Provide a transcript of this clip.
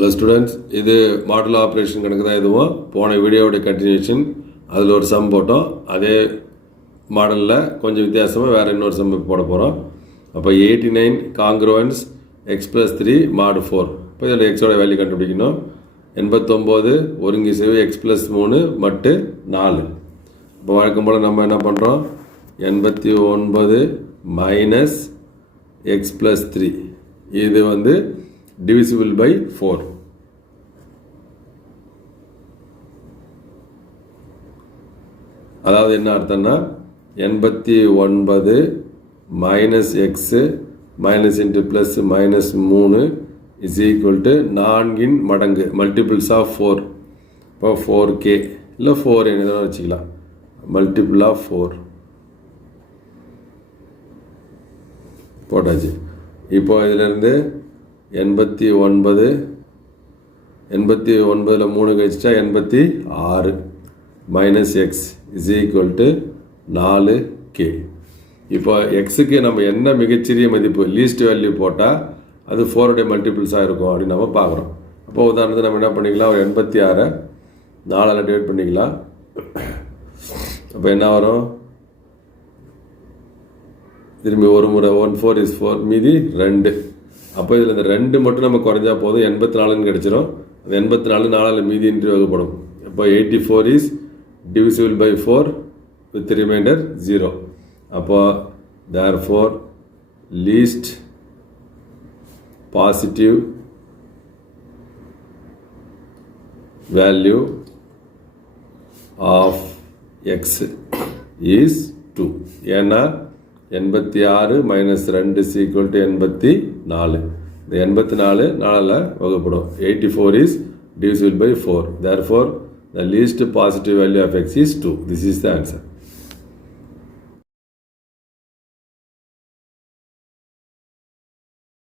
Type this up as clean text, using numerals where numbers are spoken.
Hello students, இது model operation கணக்கு தான். இதுவும் போன வீடியோவோட கண்டினியூஷன். அதில் ஒரு சம் போட்டோம். அதே மாடலில் கொஞ்சம் வித்தியாசமாக வேறு இன்னொரு சம் போட போகிறோம். அப்போ 89 காங்க்ருவன்ஸ் x+3 mod 4. இப்போ இதில் எக்ஸோட வேல்யூ கண்டுபிடிக்கணும். 89 ஒருங்கிசைவு x+3 மட்டு 4. இப்போ வழக்கம் போல் நம்ம என்ன பண்ணுறோம், 89 மைனஸ் x+3 இது வந்து divisible by 4. அதாவது என்ன அர்த்தம்னா 89 minus x minus into plus minus 3 is equal to 4 மடங்கு மல்டிபிள்ஸ் ஆஃப் 4. இப்போ 4k இல்லை 4 என்ன வச்சுக்கலாம், மல்டிபிள் ஆஃப் 4 போட்டாச்சு. இப்போ இதிலேருந்து 89 3 கழிச்சிட்டா 86 minus X is equal to 4k. இப்போ எக்ஸுக்கு நம்ம என்ன மிகச்சிறிய மதிப்பு லீஸ்ட் வேல்யூ போட்டால் அது 4 மல்டிபிள்ஸாக இருக்கும் அப்படின்னு நம்ம பார்க்குறோம். அப்போ உதாரணத்தை நம்ம என்ன பண்ணிக்கலாம், ஒரு 86 4ஆல் டிவைட் பண்ணிக்கலாம். அப்போ என்ன வரும், திரும்பி ஒரு முறை 1 4 is 4 மீதி 2. அப்போ இதில் இந்த 2 மட்டும் நம்ம குறைஞ்சா போதும், 84ன்னு கிடச்சிரும். அது 84 4ஆல் மீதி இன்றி வகுப்படும். இப்போ 84 is divisible by 4 with remainder 0. அப்போ therefore least positive value of x is 2. ஏன்னா 86 மைனஸ் 2 is equal to 84. இந்த 84 4ஆல் வகுப்படும். 84 is divisible by 4. Therefore, the least positive value of x is 2. This is the answer.